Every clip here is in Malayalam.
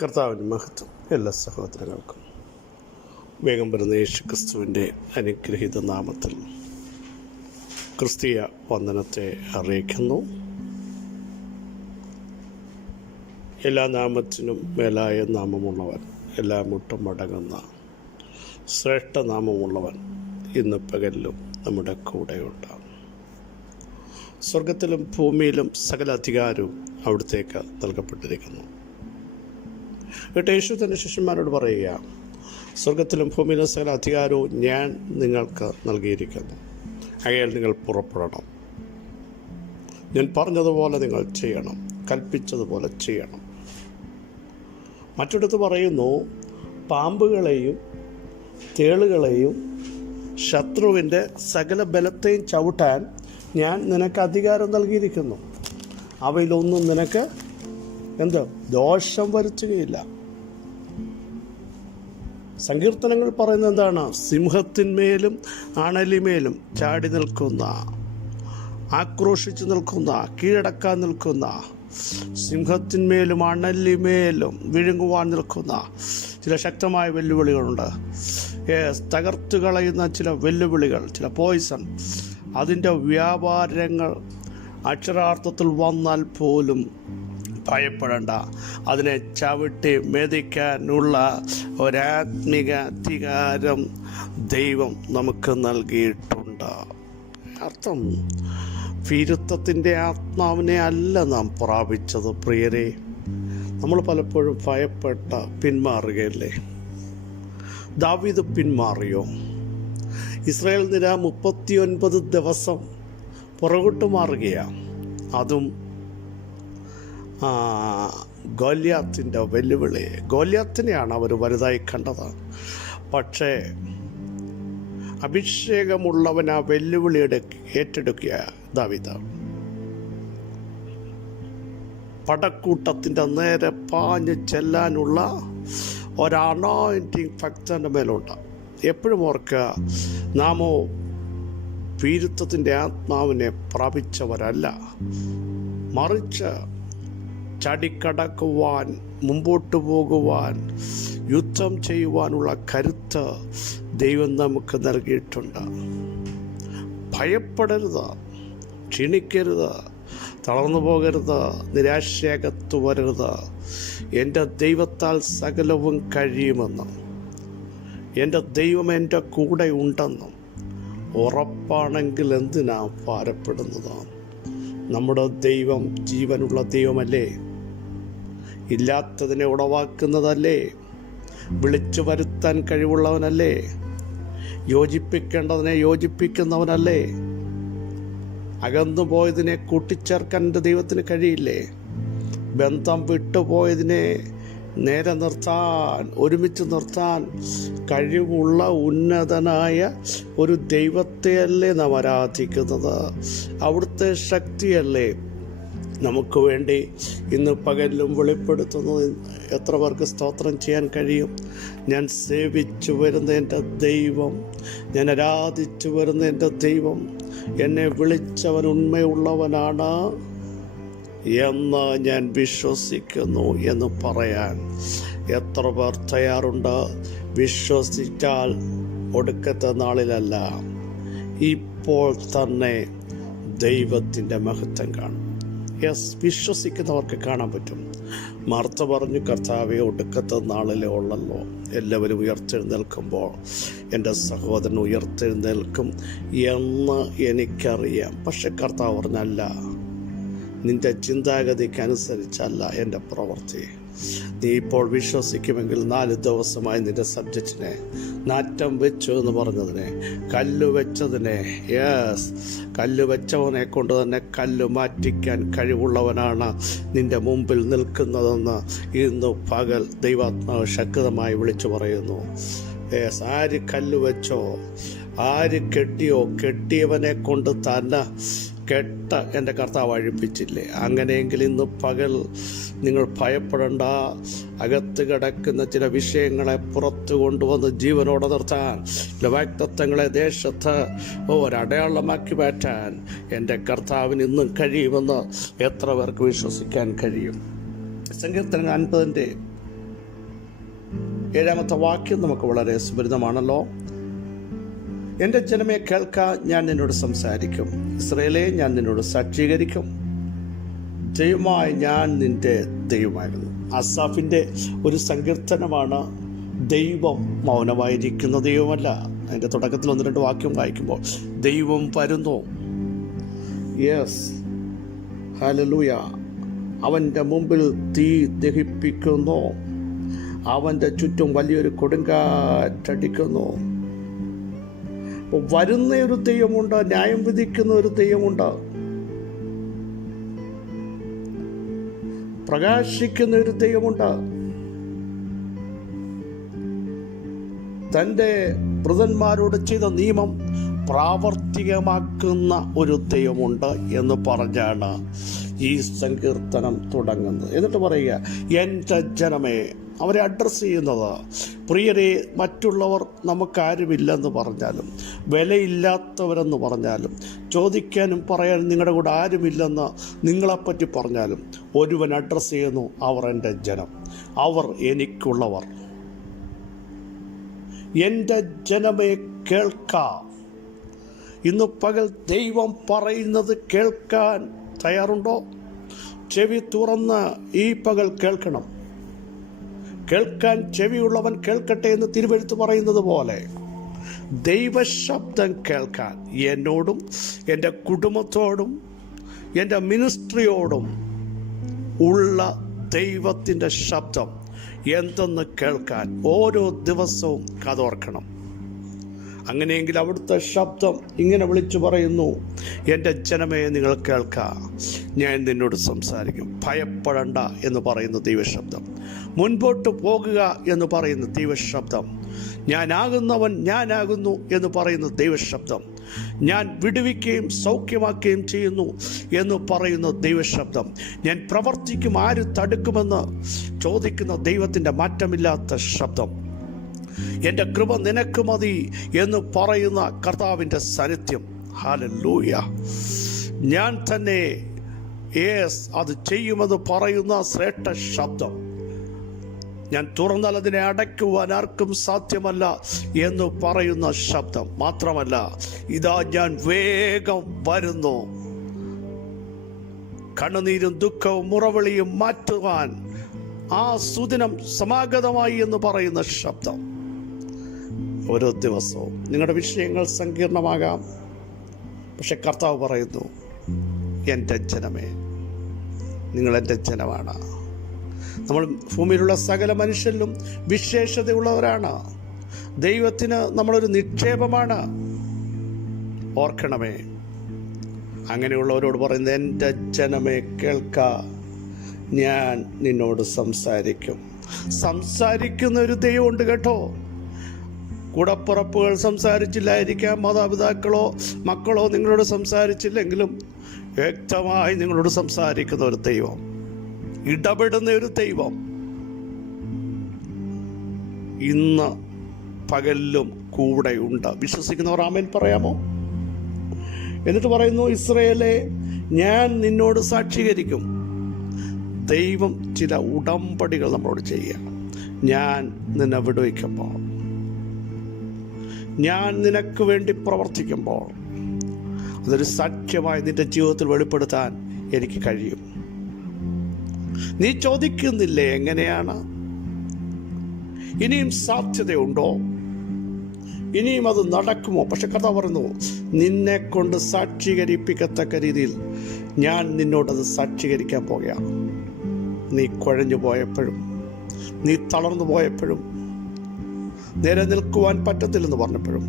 കർത്താവിൻ്റെ മഹത്വം എല്ലാ സഹോദരങ്ങൾക്കും വേഗം വരുന്ന യേശു ക്രിസ്തുവിൻ്റെ അനുഗ്രഹീത നാമത്തിൽ ക്രിസ്തീയ വന്ദനത്തെ അറിയിക്കുന്നു. എല്ലാ നാമത്തിനും മേലായ നാമമുള്ളവൻ, എല്ലാ മുട്ടും മടങ്ങുന്ന ശ്രേഷ്ഠ നാമമുള്ളവൻ ഇന്ന് പകലിലും നമ്മുടെ കൂടെയുണ്ട്. സ്വർഗത്തിലും ഭൂമിയിലും സകല അധികാരവും അവിടുത്തേക്ക് നൽകപ്പെട്ടിരിക്കുന്നു. എന്നിട്ട് യേശു തൻ്റെ ശിഷ്യന്മാരോട് പറയുക, സ്വർഗത്തിലും ഭൂമിയിലും സകല അധികാരവും ഞാൻ നിങ്ങൾക്ക് നൽകിയിരിക്കുന്നു. ആകയാൽ നിങ്ങൾ പുറപ്പെടണം. ഞാൻ പറഞ്ഞതുപോലെ നിങ്ങൾ ചെയ്യണം, കൽപ്പിച്ചതുപോലെ ചെയ്യണം. മറ്റിടത്ത് പറയുന്നു, പാമ്പുകളെയും തേളുകളെയും ശത്രുവിൻ്റെ സകല ബലത്തെയും ചവിട്ടാൻ ഞാൻ നിനക്ക് അധികാരം നൽകിയിരിക്കുന്നു. അവയിലൊന്നും നിനക്ക് ദോഷം വരുത്തുകയില്ല. സങ്കീർത്തനങ്ങൾ പറയുന്നത് എന്താണ്? സിംഹത്തിന്മേലും അണലിമേലും ചാടി നിൽക്കുന്ന, ആക്രോശിച്ചു നിൽക്കുന്ന, കീഴടക്കാൻ നിൽക്കുന്ന, സിംഹത്തിന്മേലും അണലിമേലും വിഴുങ്ങുവാൻ നിൽക്കുന്ന ചില ശക്തമായ വെല്ലുവിളികളുണ്ട്. തകർത്തു കളയുന്ന ചില വെല്ലുവിളികൾ, ചില പോയിസൺ, അതിൻ്റെ വ്യാപാരങ്ങൾ അക്ഷരാർത്ഥത്തിൽ വന്നാൽ പോലും ഭയപ്പെടേണ്ട. അതിനെ ചവിട്ടി മെതിക്കാനുള്ള ഒരാത്മിക അധികാരം ദൈവം നമുക്ക് നൽകിയിട്ടുണ്ട്. അർത്ഥം, ഭീരുത്വത്തിൻ്റെ ആത്മാവിനെ അല്ല നാം പ്രാപിച്ചത്. പ്രിയരെ, നമ്മൾ പലപ്പോഴും ഭയപ്പെട്ട പിന്മാറുകയല്ലേ? ദാവീദ് പിന്മാറിയോ? ഇസ്രായേൽ നിര 39 ദിവസം പുറകോട്ട് മാറുകയാണ്. അതും ഗോല്യാത്തിൻ്റെ വെല്ലുവിളി. ഗോല്യാത്തിനെയാണ് അവർ വലുതായി കണ്ടത്. പക്ഷേ അഭിഷേകമുള്ളവൻ ആ വെല്ലുവിളി ഏറ്റെടുക്കുക. ദാവീദ് പടക്കൂട്ടത്തിൻ്റെ നേരെ പാഞ്ഞ് ചെല്ലാനുള്ള ഒരനോയിന്റിങ് ഭക്തൻ്റെ മേലുണ്ട്. എപ്പോഴും ഓർക്കുക, നാമോ ഭീരുത്വത്തിൻ്റെ ആത്മാവിനെ പ്രാപിച്ചവരല്ല, മറിച്ച് ചടിക്കടക്കുവാൻ, മുമ്പോട്ട് പോകുവാൻ, യുദ്ധം ചെയ്യുവാനുള്ള കരുത്ത് ദൈവം നമുക്ക് നൽകിയിട്ടുണ്ട്. ഭയപ്പെടരുത്, ക്ഷീണിക്കരുത്, തളർന്നു പോകരുത്, നിരാശയകത്തു വരരുത്. എൻ്റെ ദൈവത്താൽ സകലവും കഴിയുമെന്നും എൻ്റെ ദൈവം എൻ്റെ കൂടെ ഉണ്ടെന്നും ഉറപ്പാണെങ്കിൽ എന്തിനാ ഭാരപ്പെടുന്നത്? നമ്മുടെ ദൈവം ജീവനുള്ള ദൈവമല്ലേ? ഇല്ലാത്തതിനെ ഉളവാക്കുന്നതല്ലേ? വിളിച്ചു വരുത്താൻ കഴിവുള്ളവനല്ലേ? യോജിപ്പിക്കേണ്ടതിനെ യോജിപ്പിക്കുന്നവനല്ലേ? അകന്നു പോയതിനെ കൂട്ടിച്ചേർക്കാൻ എൻ്റെ ദൈവത്തിന് കഴിയില്ലേ? ബന്ധം വിട്ടുപോയതിനെ നേരെ നിർത്താൻ, ഒരുമിച്ച് നിർത്താൻ കഴിവുള്ള ഉന്നതനായ ഒരു ദൈവത്തെയല്ലേ നാം ആരാധിക്കുന്നത്? അവിടുത്തെ ശക്തിയല്ലേ നമുക്ക് വേണ്ടി ഇന്ന് പകലിലും വെളിപ്പെടുത്തുന്നത്? എത്ര പേർക്ക് സ്തോത്രം ചെയ്യാൻ കഴിയും? ഞാൻ സേവിച്ചു വരുന്ന എൻ്റെ ദൈവം, ഞാൻ ആരാധിച്ചു വരുന്ന എൻ്റെ ദൈവം, എന്നെ വിളിച്ചവൻ ഉണ്മയുള്ളവനാണ് എന്ന് ഞാൻ വിശ്വസിക്കുന്നു എന്ന് പറയാൻ എത്ര പേർ തയ്യാറുണ്ട്? വിശ്വസിച്ചാൽ ഒടുക്കത്തെ നാളിലല്ല, ഇപ്പോൾ തന്നെ ദൈവത്തിൻ്റെ മഹത്വം കാണും. വിശ്വസിക്കുന്നവർക്ക് കാണാൻ പറ്റും. മാർത്ത പറഞ്ഞു, കർത്താവെ, ഒടുക്കത്തെ നാളിലേ ഉള്ളല്ലോ. എല്ലാവരും ഉയർത്തെഴുന്നേൽക്കുമ്പോൾ എൻ്റെ സഹോദരൻ ഉയർത്തെഴുന്നേൽക്കും എന്ന് എനിക്കറിയാം. പക്ഷെ കർത്താവ് പറഞ്ഞല്ല, നിന്റെ ചിന്താഗതിക്കനുസരിച്ചല്ല എൻ്റെ പ്രവൃത്തി. നീ ഇപ്പോൾ വിശ്വസിക്കുമെങ്കിൽ 4 ദിവസമായി നിന്റെ സബ്ജക്റ്റിനെ നാറ്റം വെച്ചു എന്ന് പറഞ്ഞതിനെ, കല്ല് വെച്ചതിനെ, കല്ല് വെച്ചവനെ കൊണ്ട് തന്നെ കല്ല് മാറ്റിക്കാൻ കഴിവുള്ളവനാണ് നിന്റെ മുമ്പിൽ നിൽക്കുന്നതെന്ന് ഇന്ന് പകൽ ദൈവാത്മാവ് ശക്തമായി വിളിച്ചു പറയുന്നു. ആര് കല്ല് വെച്ചോ, ആര് കെട്ടിയോ, കെട്ടിയവനെ കൊണ്ട് തന്നെ കെട്ട എൻ്റെ കർത്താവ് അഴിപ്പിച്ചില്ലേ? അങ്ങനെയെങ്കിൽ ഇന്ന് പകൽ നിങ്ങൾ ഭയപ്പെടേണ്ട. അകത്ത് കിടക്കുന്ന ചില വിഷയങ്ങളെ പുറത്തു കൊണ്ടുവന്ന് ജീവനോടെ നിർത്താൻ, ചില വാഗ്ദത്തങ്ങളെ ദേശത്ത് ഒരടയാളമാക്കി മാറ്റാൻ എൻ്റെ കർത്താവിന് ഇന്നും കഴിയുമെന്ന് എത്ര പേർക്ക് വിശ്വസിക്കാൻ കഴിയും? സങ്കീർത്തനം 50 7-ാമത്തെ വാക്യം നമുക്ക് വളരെ സുപരിതമാണല്ലോ. എൻ്റെ ജനമേ കേൾക്ക, ഞാൻ നിന്നോട് സംസാരിക്കും. ഇസ്രായേലേ, ഞാൻ നിന്നോട് സാക്ഷീകരിക്കും. ദൈവമായ ഞാൻ നിന്റെ ദൈവമായിരുന്നു. ആസാഫിൻ്റെ ഒരു സങ്കീർത്തനമാണ്. ദൈവം മൗനമായിരിക്കുന്ന ദൈവമല്ല. അതിൻ്റെ തുടക്കത്തിൽ 1-2 വാക്യം വായിക്കുമ്പോൾ ദൈവം വരുന്നു. Yes, hallelujah. അവൻ്റെ മുമ്പിൽ തീ ദഹിപ്പിക്കുന്നു. അവൻ്റെ ചുറ്റും വലിയൊരു കൊടുങ്കാറ്റടിക്കുന്നു. വരുന്ന ഒരു ദൈവമുണ്ട്, ന്യായം വിധിക്കുന്ന ഒരു ദൈവമുണ്ട്, പ്രകാശിക്കുന്ന ഒരു ദൈവമുണ്ട്, തൻ്റെ വൃതന്മാരോട് ചെയ്ത നിയമം പ്രാവർത്തികമാക്കുന്ന ഒരു ദൈവമുണ്ട് എന്ന് പറഞ്ഞാണ് ഈ സങ്കീർത്തനം തുടങ്ങുന്നത്. എന്നിട്ട് പറയുക, എൻ്റെ ജനമേ. അവരെ അഡ്രസ്സ് ചെയ്യുന്നത്, പ്രിയരെ, മറ്റുള്ളവർ നമുക്കാരുമില്ലെന്ന് പറഞ്ഞാലും, വിലയില്ലാത്തവരെന്ന് പറഞ്ഞാലും, ചോദിക്കാനും പറയാനും നിങ്ങളുടെ കൂടെ ആരുമില്ലെന്ന് നിങ്ങളെപ്പറ്റി പറഞ്ഞാലും, ഒരുവൻ അഡ്രസ്സ് ചെയ്യുന്നു, അവർ എൻ്റെ ജനം, അവർ എനിക്കുള്ളവർ. എൻ്റെ ജനമേ കേൾക്കാം. ഇന്ന് പകൽ ദൈവം പറയുന്നത് കേൾക്കാൻ തയ്യാറുണ്ടോ? ചെവി തുറന്ന് ഈ പകൽ കേൾക്കണം. കേൾക്കാൻ ചെവിയുള്ളവൻ കേൾക്കട്ടെ എന്ന് തിരുവെഴുത്ത് പറയുന്നത് പോലെ ദൈവശബ്ദം കേൾക്കാൻ എന്നോടും എൻ്റെ കുടുംബത്തോടും എൻ്റെ മിനിസ്ട്രിയോടും ഉള്ള ദൈവത്തിൻ്റെ ശബ്ദം എന്തെന്ന് കേൾക്കാൻ ഓരോ ദിവസവും കാതോർക്കണം. അങ്ങനെയെങ്കിൽ അവിടുത്തെ ശബ്ദം ഇങ്ങനെ വിളിച്ചു പറയുന്നു, എൻ്റെ ജനമേ, നിങ്ങൾ കേൾക്ക, ഞാൻ നിന്നോട് സംസാരിക്കും. ഭയപ്പെടണ്ട എന്ന് പറയുന്ന ദൈവശബ്ദം, മുൻപോട്ട് പോകുക എന്ന് പറയുന്ന ദൈവശബ്ദം, ഞാനാകുന്നവൻ ഞാനാകുന്നു എന്ന് പറയുന്ന ദൈവശബ്ദം, ഞാൻ വിടുവിക്കുകയും സൗഖ്യമാക്കുകയും ചെയ്യുന്നു എന്ന് പറയുന്ന ദൈവശബ്ദം, ഞാൻ പ്രവർത്തിക്കും, ആര് തടുക്കുമെന്ന് ചോദിക്കുന്ന ദൈവത്തിൻ്റെ മാറ്റമില്ലാത്ത ശബ്ദം, എൻ്റെ കൃപ നിനക്ക് മതി എന്ന് പറയുന്ന കർത്താവിൻ്റെ സാന്നിധ്യം. ഹല്ലേലൂയ. ഞാൻ തന്നെ അത് ചെയ്യുമെന്ന് പറയുന്ന ശ്രേഷ്ഠ ശബ്ദം, ഞാൻ തുറന്നാൽ അതിനെ അടയ്ക്കുവാൻ ആർക്കും സാധ്യമല്ല എന്ന് പറയുന്ന ശബ്ദം. മാത്രമല്ല, ഇതാ ഞാൻ വേഗം വരുന്നു, കണ്ണുനീരും ദുഃഖവും മുറവിളിയും മാറ്റുവാൻ ആ സുദിനം സമാഗതമായി എന്ന് പറയുന്ന ശബ്ദം. ഓരോ ദിവസവും നിങ്ങളുടെ വിഷയങ്ങൾ സങ്കീർണമാകാം, പക്ഷെ കർത്താവ് പറയുന്നു, എൻ്റെ ജനമേ, നിങ്ങൾ എൻ്റെ ജനമാണ്. നമ്മൾ ഭൂമിയിലുള്ള സകല മനുഷ്യരിലും വിശേഷതയുള്ളവരാണ്. ദൈവത്തിന് നമ്മളൊരു നിക്ഷേപമാണ്. ഓർക്കണമേ. അങ്ങനെയുള്ളവരോട് പറയുന്നത്, എൻ്റെ ജനമേ കേൾക്ക, ഞാൻ നിന്നോട് സംസാരിക്കും. സംസാരിക്കുന്ന ഒരു ദൈവമുണ്ട് കേട്ടോ. കൂടപ്പുറപ്പുകൾ സംസാരിച്ചില്ലായിരിക്കാം, മാതാപിതാക്കളോ മക്കളോ നിങ്ങളോട് സംസാരിച്ചില്ലെങ്കിലും വ്യക്തമായി നിങ്ങളോട് സംസാരിക്കുന്ന ഒരു ദൈവം, ഇടപെടുന്ന ഒരു ദൈവം ഇന്ന് പകലിലും കൂടെയുണ്ട്. വിശ്വസിക്കുന്നവർ ആമേൻ പറയാമോ? എന്നിട്ട് പറയുന്നു, ഇസ്രായേലേ, ഞാൻ നിന്നോട് സാക്ഷീകരിക്കും. ദൈവം ചില ഉടമ്പടികൾ നമ്മളോട് ചെയ്യുക. ഞാൻ നിന്നെ വിടുവിക്കുമ്പോൾ, ഞാൻ നിനക്ക് വേണ്ടി പ്രവർത്തിക്കുമ്പോൾ, അതൊരു സാക്ഷ്യമായി നിന്റെ ജീവിതത്തിൽ വെളിപ്പെടുത്താൻ എനിക്ക് കഴിയും. നീ ചോദിക്കുന്നില്ലേ എങ്ങനെയാണ്? ഇനിയും സാധ്യതയുണ്ടോ? ഇനിയും അത് നടക്കുമോ? പക്ഷെ കഥ പറഞ്ഞു, നിന്നെ കൊണ്ട് സാക്ഷീകരിപ്പിക്കത്തക്ക രീതിയിൽ ഞാൻ നിന്നോടത് സാക്ഷീകരിക്കാൻ പോകുകയാണ്. നീ കുഴഞ്ഞു പോയപ്പോഴും, നീ തളർന്നു പോയപ്പോഴും, നേരെ നിൽക്കുവാൻ പറ്റത്തില്ലെന്ന് പറഞ്ഞപ്പോഴും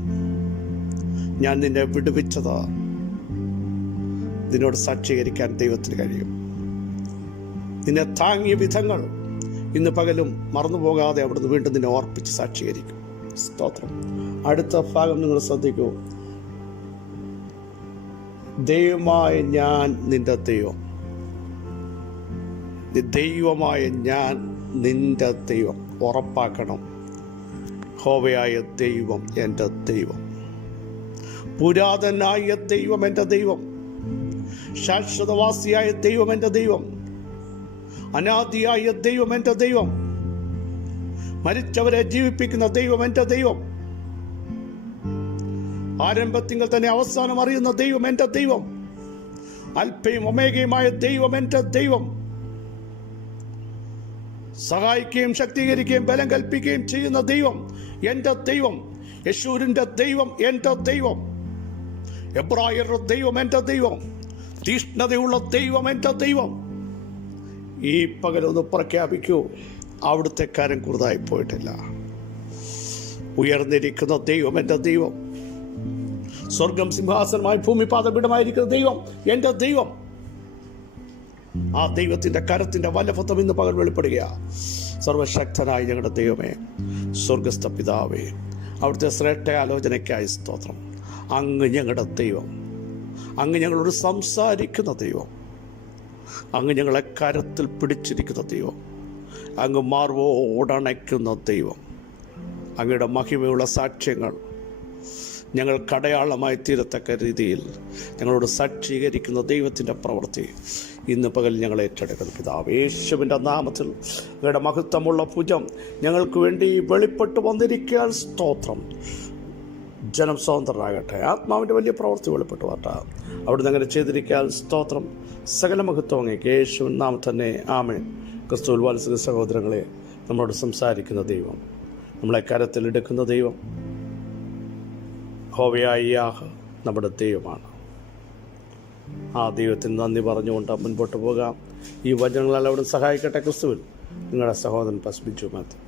ഞാൻ നിന്നെ വിടുവിച്ചത് നിന്നോട് സാക്ഷീകരിക്കാൻ ദൈവത്തിന് കഴിയും. നിന്നെ താങ്ങിയ വിധങ്ങൾ ഇന്ന് പകലും മറന്നുപോകാതെ അവിടുന്ന് വീണ്ടും നിന്നെ ഓർപ്പിച്ച് സാക്ഷീകരിക്കും. സ്തോത്രം. അടുത്ത ഭാഗം നിങ്ങൾ ശ്രദ്ധിക്കൂ. ദൈവമായ ഞാൻ നിന്റെ ദൈവം. ദൈവമായ ഞാൻ നിന്റെ ദൈവം. ഉറപ്പാക്കണം, യഹോവയായ ദൈവം എൻ്റെ ദൈവം, പുരാതനായ ദൈവം എൻ്റെ ദൈവം, ശാശ്വതവാസിയായ ദൈവം എൻ്റെ ദൈവം, അനാദിയായ ദൈവം എൻ്റെ ദൈവം, മരിച്ചവരെ ജീവിപ്പിക്കുന്ന ദൈവം എൻ്റെ ദൈവം. ആരംഭത്തിങ്കൽ തന്നെ അവസാനം അറിയുന്ന ദൈവം എൻ്റെ ദൈവം. അൽഫയും ഒമേഗയുമായ ദൈവം എൻ്റെ ദൈവം. സഹായിക്കുകയും ശക്തീകരിക്കുകയും ബലം കൽപ്പിക്കുകയും ചെയ്യുന്ന ദൈവം എൻ്റെ ദൈവം. യെശൂരിൻ്റെ ദൈവം എൻ്റെ ദൈവം. എബ്രായരുടെ ദൈവം എൻ്റെ ദൈവം. തീഷ്ണതയുള്ള ദൈവം എൻ്റെ ദൈവം. ഈ പകലൊന്ന് പ്രഖ്യാപിക്കൂ, അവിടുത്തെ കരം കുറുതായി പോയിട്ടില്ല. ഉയർന്നിരിക്കുന്ന ദൈവം എൻ്റെ ദൈവം. സ്വർഗം സിംഹാസനമായി ഭൂമി പാദപീഠമായിരിക്കുന്ന ദൈവം എൻ്റെ ദൈവം. ആ ദൈവത്തിന്റെ കരത്തിന്റെ വല്ലഭത്വം ഇന്ന് പകൽ വെളിപ്പെടുക. സർവശക്തനായ ഞങ്ങളുടെ ദൈവമേ, സ്വർഗസ്ഥ പിതാവേ, അവിടുത്തെ ശ്രേഷ്ഠ ആലോചനയ്ക്കായി സ്തോത്രം. അങ്ങ് ഞങ്ങളുടെ ദൈവം. അങ്ങ് ഞങ്ങളോട് സംസാരിക്കുന്ന ദൈവം. അങ്ങ് ഞങ്ങളെ കരത്തിൽ പിടിച്ചിരിക്കുന്ന ദൈവം. അങ്ങ് മാർവോടണയ്ക്കുന്ന ദൈവം. അങ്ങയുടെ മഹിമയുള്ള സാക്ഷ്യങ്ങൾ ഞങ്ങൾക്ക് അടയാളമായി തീരത്തക്ക രീതിയിൽ ഞങ്ങളോട് സാക്ഷീകരിക്കുന്ന ദൈവത്തിൻ്റെ പ്രവൃത്തി ഇന്ന് പകൽ ഞങ്ങൾ ഏറ്റെടുക്കുന്നു. പിതാവ് യേശുവിൻ്റെ നാമത്തിൽ അങ്ങയുടെ മഹത്വമുള്ള ഭുജം ഞങ്ങൾക്ക് വേണ്ടി വെളിപ്പെട്ട് വന്നിരിക്കാൻ സ്തോത്രം. ജനം സ്വതന്ത്രരാകട്ടെ. ആത്മാവിൻ്റെ വലിയ പ്രവൃത്തി വെളിപ്പെട്ട് വരട്ടെ. അവിടുന്ന് അങ്ങനെ ചെയ്തിരിക്കാൻ സ്തോത്രം. സകല മഹത്വം അങ്ങേക്ക് യേശുവിൻ നാമത്തിൽ തന്നെ ആമേൻ. ക്രിസ്തുവിൽ വാത്സല്യ സഹോദരങ്ങളെ, നമ്മളോട് സംസാരിക്കുന്ന ദൈവം, നമ്മളെ കരത്തിലെടുക്കുന്ന ദൈവം, യഹോവയായ യാഹ് നമ്മുടെ ദൈവമാണ്. ആ ദൈവത്തിന് നന്ദി പറഞ്ഞുകൊണ്ട് മുൻപോട്ട് പോകാം. ഈ വചനങ്ങളെല്ലാം അവിടെ സഹായിക്കട്ടെ. ക്രിസ്തുവിൽ നിങ്ങളുടെ സഹോദരൻ പസ്ബിജു മാത്യു.